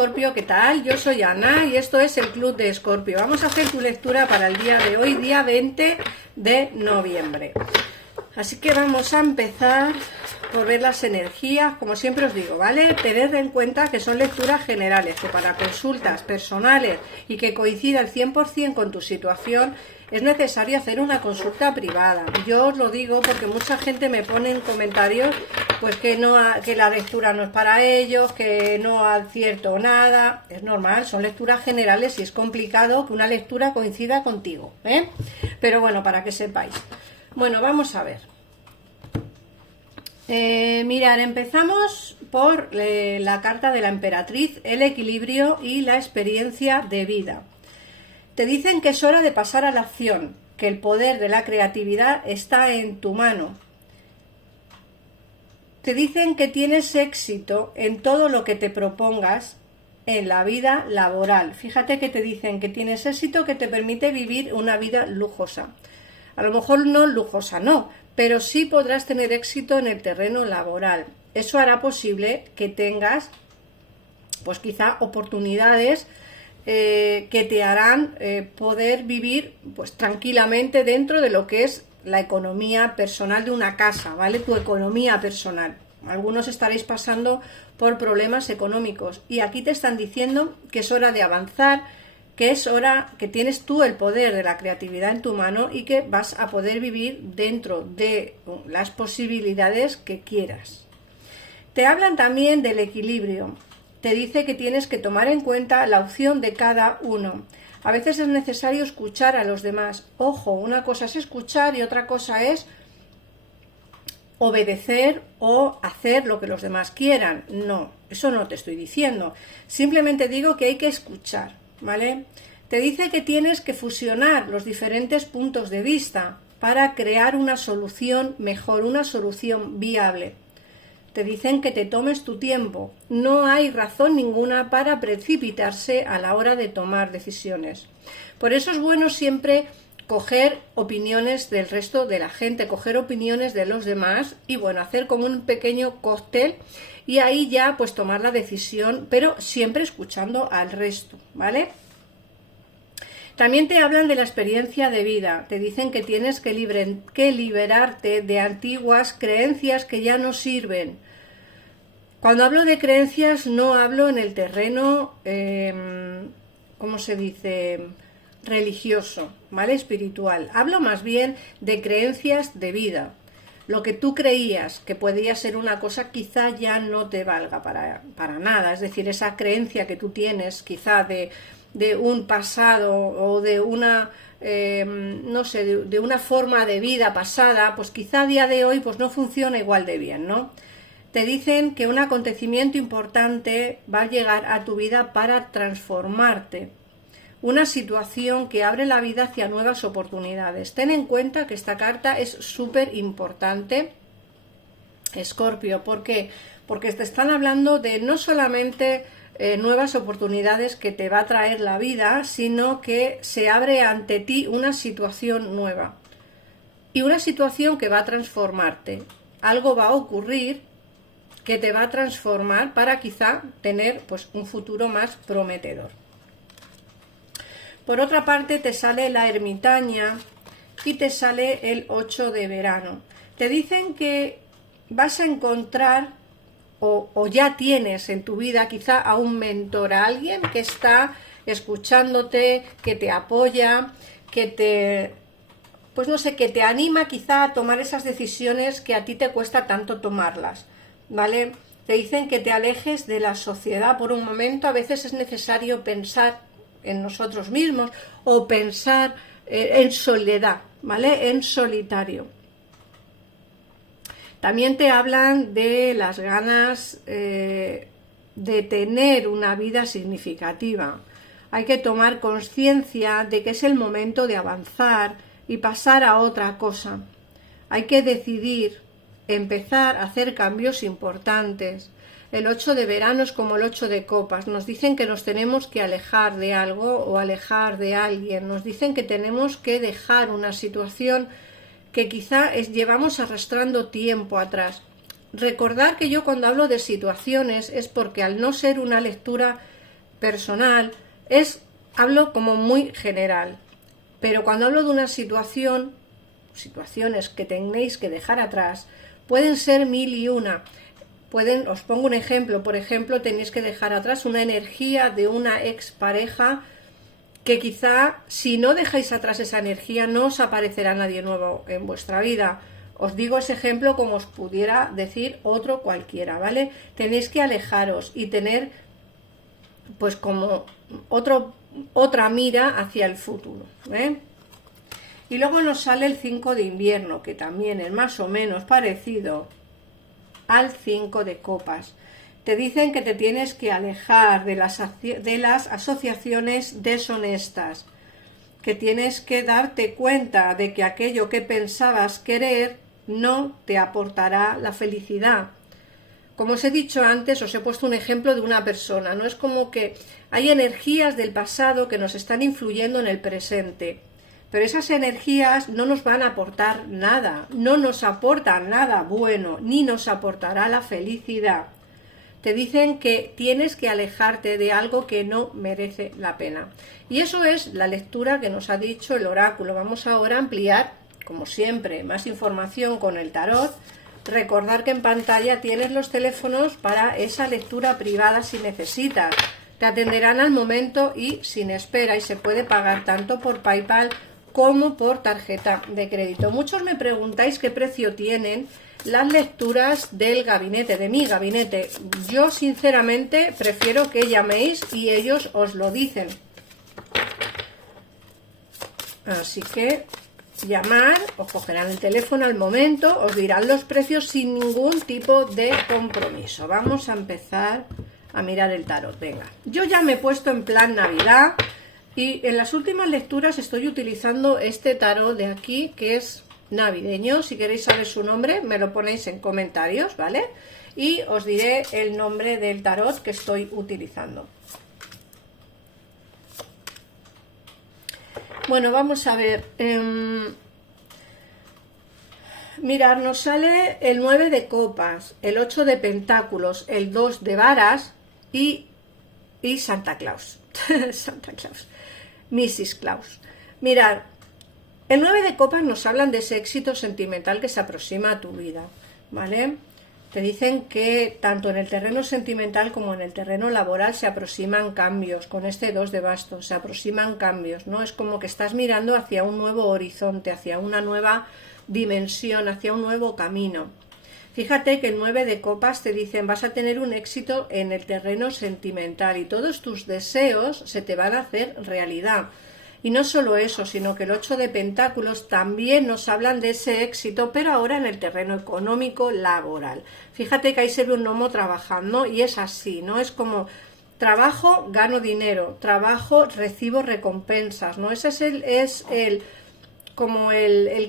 Escorpio, ¿qué tal? Yo soy Ana y esto es el Club de Escorpio. Vamos a hacer tu lectura para el día de hoy, día 20 de noviembre. Así que vamos a empezar por ver las energías, como siempre os digo, ¿vale? Tened en cuenta que son lecturas generales, que para consultas personales y que coincida al 100% con tu situación, es necesario hacer una consulta privada. Yo os lo digo porque mucha gente me pone en comentarios pues que la lectura no es para ellos, que no advierto nada. Es normal, son lecturas generales y es complicado que una lectura coincida contigo, ¿eh? Pero bueno, para que sepáis. Bueno, vamos a ver. Mirad, empezamos por la carta de la emperatriz, el equilibrio y la experiencia de vida. Te dicen que es hora de pasar a la acción, que el poder de la creatividad está en tu mano. Te dicen que tienes éxito en todo lo que te propongas en la vida laboral. Fíjate que te dicen que tienes éxito que te permite vivir una vida lujosa. A lo mejor no lujosa, no, pero sí podrás tener éxito en el terreno laboral. Eso hará posible que tengas, pues quizá oportunidades que te harán poder vivir pues tranquilamente dentro de lo que es la economía personal de una casa, ¿vale? Tu economía personal. Algunos estaréis pasando por problemas económicos y aquí te están diciendo que es hora de avanzar, que es hora que tienes tú el poder de la creatividad en tu mano y que vas a poder vivir dentro de las posibilidades que quieras. Te hablan también del equilibrio. Te dice que tienes que tomar en cuenta la opción de cada uno. A veces es necesario escuchar a los demás. Ojo, una cosa es escuchar y otra cosa es obedecer o hacer lo que los demás quieran. No, eso no te estoy diciendo. Simplemente digo que hay que escuchar, ¿vale? Te dice que tienes que fusionar los diferentes puntos de vista para crear una solución mejor, una solución viable. Te dicen que te tomes tu tiempo. No hay razón ninguna para precipitarse a la hora de tomar decisiones. Por eso es bueno siempre coger opiniones del resto de la gente, coger opiniones de los demás y bueno, hacer como un pequeño cóctel y ahí ya pues tomar la decisión, pero siempre escuchando al resto, ¿vale? También te hablan de la experiencia de vida, te dicen que tienes que liberarte de antiguas creencias que ya no sirven. Cuando hablo de creencias no hablo en el terreno, ¿cómo se dice?, religioso, ¿vale?, espiritual. Hablo más bien de creencias de vida. Lo que tú creías que podía ser una cosa quizá ya no te valga para nada, es decir, esa creencia que tú tienes quizá de un pasado o de una, no sé, de una forma de vida pasada, pues quizá a día de hoy pues no funciona igual de bien, ¿no? Te dicen que un acontecimiento importante va a llegar a tu vida para transformarte. Una situación que abre la vida hacia nuevas oportunidades. Ten en cuenta que esta carta es súper importante, Escorpio. ¿Por qué? Porque te están hablando de no solamente nuevas oportunidades que te va a traer la vida, sino que se abre ante ti una situación nueva y una situación que va a transformarte. Algo va a ocurrir que te va a transformar para quizá tener pues un futuro más prometedor. Por otra parte te sale la ermitaña y te sale el 8 de verano. Te dicen que vas a encontrar o ya tienes en tu vida quizá a un mentor, a alguien que está escuchándote, que te apoya, que te, pues no sé, que te anima quizá a tomar esas decisiones que a ti te cuesta tanto tomarlas, ¿vale? Te dicen que te alejes de la sociedad por un momento. A veces es necesario pensar en nosotros mismos o pensar en soledad, ¿vale?, en solitario. También te hablan de las ganas de tener una vida significativa. Hay que tomar conciencia de que es el momento de avanzar y pasar a otra cosa. Hay que decidir, empezar a hacer cambios importantes. El 8 de verano es como el 8 de copas. Nos dicen que nos tenemos que alejar de algo o alejar de alguien. Nos dicen que tenemos que dejar una situación que quizá llevamos arrastrando tiempo atrás. Recordar que yo cuando hablo de situaciones es porque al no ser una lectura personal, hablo como muy general. Pero cuando hablo de una situación, situaciones que tenéis que dejar atrás, pueden ser 1000 y una. Os pongo un ejemplo. Por ejemplo, tenéis que dejar atrás una energía de una expareja que quizá, si no dejáis atrás esa energía, no os aparecerá nadie nuevo en vuestra vida. Os digo ese ejemplo como os pudiera decir otro cualquiera, ¿vale? Tenéis que alejaros y tener, pues, como otra mira hacia el futuro, ¿eh? Y luego nos sale el 5 de invierno, que también es más o menos parecido al 5 de copas. Te dicen que te tienes que alejar de las asociaciones deshonestas, que tienes que darte cuenta de que aquello que pensabas querer no te aportará la felicidad. Como os he dicho antes, os he puesto un ejemplo de una persona, ¿no? Es como que hay energías del pasado que nos están influyendo en el presente, pero esas energías no nos van a aportar nada, no nos aportan nada bueno, ni nos aportará la felicidad. Te dicen que tienes que alejarte de algo que no merece la pena. Y eso es la lectura que nos ha dicho el oráculo. Vamos ahora a ampliar, como siempre, más información con el tarot. Recordar que en pantalla tienes los teléfonos para esa lectura privada si necesitas. Te atenderán al momento y sin espera, y se puede pagar tanto por PayPal como por tarjeta de crédito. Muchos me preguntáis qué precio tienen las lecturas del gabinete, de mi gabinete. Yo sinceramente prefiero que llaméis y ellos os lo dicen. Así que llamar, os cogerán el teléfono al momento, os dirán los precios sin ningún tipo de compromiso. Vamos a empezar a mirar el tarot. Venga, yo ya me he puesto en plan Navidad y en las últimas lecturas estoy utilizando este tarot de aquí que es navideño. Si queréis saber su nombre me lo ponéis en comentarios, ¿vale? Y os diré el nombre del tarot que estoy utilizando. Bueno, vamos a ver. Mirad, nos sale el 9 de copas, el 8 de pentáculos, el 2 de varas y Santa Claus. Santa Claus. Mrs. Claus. Mirad, el 9 de copas nos hablan de ese éxito sentimental que se aproxima a tu vida, ¿vale? Te dicen que tanto en el terreno sentimental como en el terreno laboral se aproximan cambios. Con este 2 de bastos se aproximan cambios, ¿no? Es como que estás mirando hacia un nuevo horizonte, hacia una nueva dimensión, hacia un nuevo camino. Fíjate que el 9 de copas te dicen vas a tener un éxito en el terreno sentimental y todos tus deseos se te van a hacer realidad. Y no solo eso, sino que el 8 de pentáculos también nos hablan de ese éxito, pero ahora en el terreno económico laboral. Fíjate que ahí se ve un gnomo trabajando y es así, ¿no? Es como trabajo, gano dinero, trabajo, recibo recompensas, ¿no? Ese es el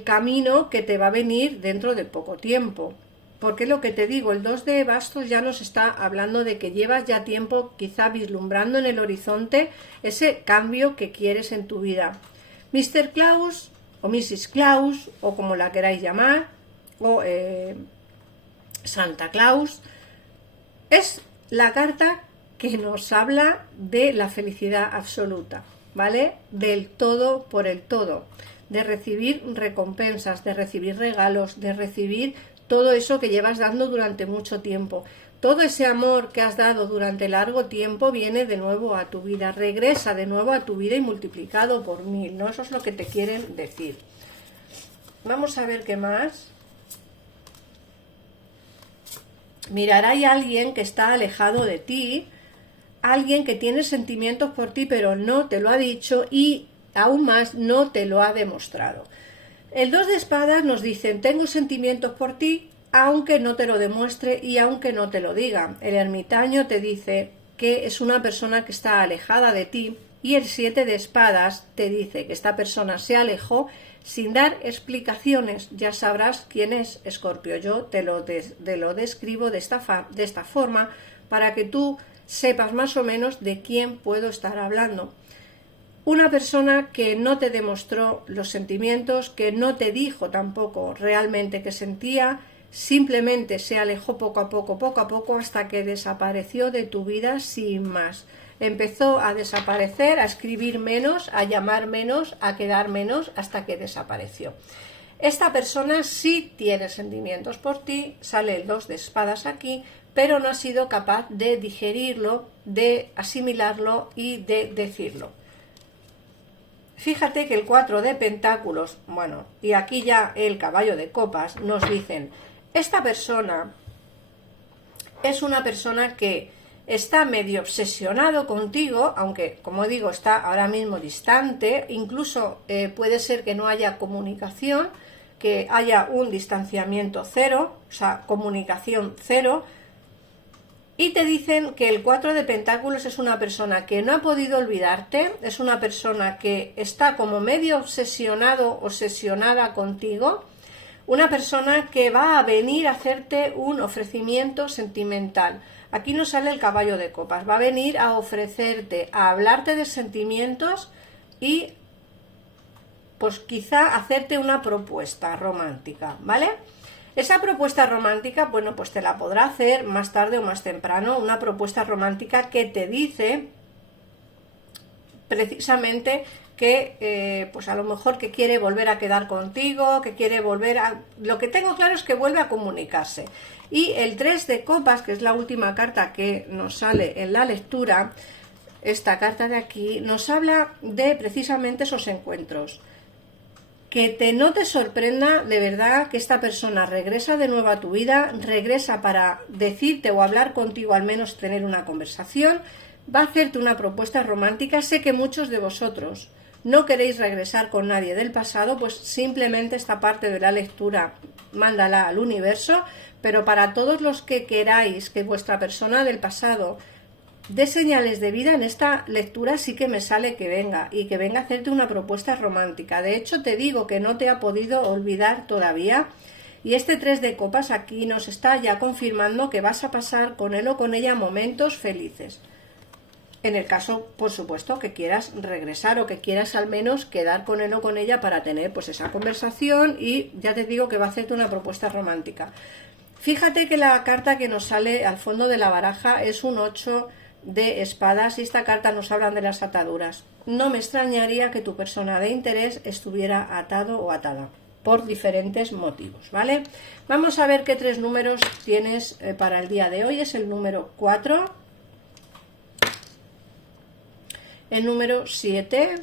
camino que te va a venir dentro de poco tiempo. Porque lo que te digo, el 2 de bastos ya nos está hablando de que llevas ya tiempo quizá vislumbrando en el horizonte ese cambio que quieres en tu vida. Mr. Claus o Mrs. Claus o como la queráis llamar o Santa Claus es la carta que nos habla de la felicidad absoluta, ¿vale? Del todo por el todo, de recibir recompensas, de recibir regalos, de recibir todo eso que llevas dando durante mucho tiempo. Todo ese amor que has dado durante largo tiempo viene de nuevo a tu vida, regresa de nuevo a tu vida y multiplicado por 1000, ¿no? Eso es lo que te quieren decir. Vamos a ver qué más. Mirar, hay alguien que está alejado de ti, alguien que tiene sentimientos por ti, pero no te lo ha dicho y aún más no te lo ha demostrado. El 2 de espadas nos dicen, tengo sentimientos por ti, aunque no te lo demuestre y aunque no te lo diga. El ermitaño te dice que es una persona que está alejada de ti y el 7 de espadas te dice que esta persona se alejó sin dar explicaciones. Ya sabrás quién es, Escorpio. Yo te lo describo de esta forma para que tú sepas más o menos de quién puedo estar hablando. Una persona que no te demostró los sentimientos, que no te dijo tampoco realmente que sentía, simplemente se alejó poco a poco, hasta que desapareció de tu vida sin más. empezó a desaparecer, a escribir menos, a llamar menos, a quedar menos, hasta que desapareció. Esta persona sí tiene sentimientos por ti, sale el 2 de espadas aquí, pero no ha sido capaz de digerirlo, de asimilarlo y de decirlo. Fíjate que el 4 de pentáculos, bueno, y aquí ya el caballo de copas, nos dicen, esta persona es una persona que está medio obsesionado contigo, aunque, como digo, está ahora mismo distante, incluso puede ser que no haya comunicación, que haya un distanciamiento cero, o sea, comunicación cero, y te dicen que el 4 de pentáculos es una persona que no ha podido olvidarte, es una persona que está como medio obsesionado, obsesionada contigo, una persona que va a venir a hacerte un ofrecimiento sentimental. Aquí nos sale el caballo de copas, va a venir a ofrecerte, a hablarte de sentimientos y pues quizá hacerte una propuesta romántica, ¿vale? Esa propuesta romántica, bueno, pues te la podrá hacer más tarde o más temprano, una propuesta romántica que te dice precisamente que pues a lo mejor que quiere volver a quedar contigo, que quiere volver a... Lo que tengo claro es que vuelve a comunicarse. Y el 3 de copas, que es la última carta que nos sale en la lectura, esta carta de aquí, nos habla de precisamente esos encuentros. Que no te sorprenda de verdad que esta persona regresa de nuevo a tu vida, regresa para decirte o hablar contigo, al menos tener una conversación, va a hacerte una propuesta romántica. Sé que muchos de vosotros no queréis regresar con nadie del pasado, pues simplemente esta parte de la lectura mándala al universo, pero para todos los que queráis que vuestra persona del pasado dé señales de vida, en esta lectura sí que me sale que venga, y que venga a hacerte una propuesta romántica. De hecho, te digo que no te ha podido olvidar todavía, y este 3 de copas aquí nos está ya confirmando que vas a pasar con él o con ella momentos felices. En el caso, por supuesto, que quieras regresar o que quieras al menos quedar con él o con ella para tener pues esa conversación, y ya te digo que va a hacerte una propuesta romántica. Fíjate que la carta que nos sale al fondo de la baraja es un 8 de espadas, y esta carta nos habla de las ataduras. No me extrañaría que tu persona de interés estuviera atado o atada por diferentes motivos, ¿vale? Vamos a ver qué 3 números tienes para el día de hoy. Es el número 4, el número 7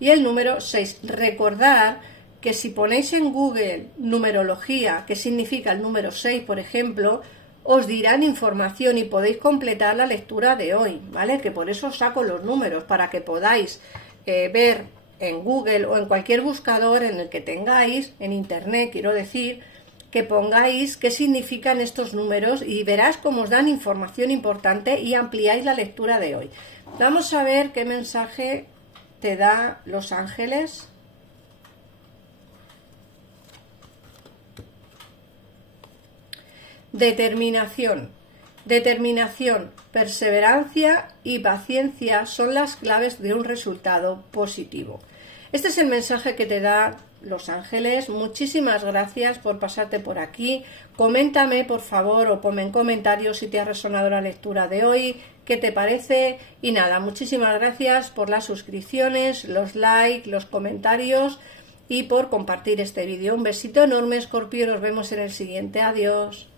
y el número 6. Recordad que si ponéis en Google numerología, que significa el número 6, por ejemplo, os dirán información y podéis completar la lectura de hoy, ¿vale? Que por eso os saco los números, para que podáis ver en Google o en cualquier buscador en el que tengáis, en internet quiero decir, que pongáis qué significan estos números y verás cómo os dan información importante y ampliáis la lectura de hoy. Vamos a ver qué mensaje te da los ángeles. Determinación, perseverancia y paciencia son las claves de un resultado positivo. Este es el mensaje que te da los ángeles. Muchísimas gracias por pasarte por aquí. Coméntame, por favor, o ponme en comentarios si te ha resonado la lectura de hoy, qué te parece. Y nada, muchísimas gracias por las suscripciones, los likes, los comentarios y por compartir este vídeo. Un besito enorme, Escorpio, nos vemos en el siguiente. Adiós.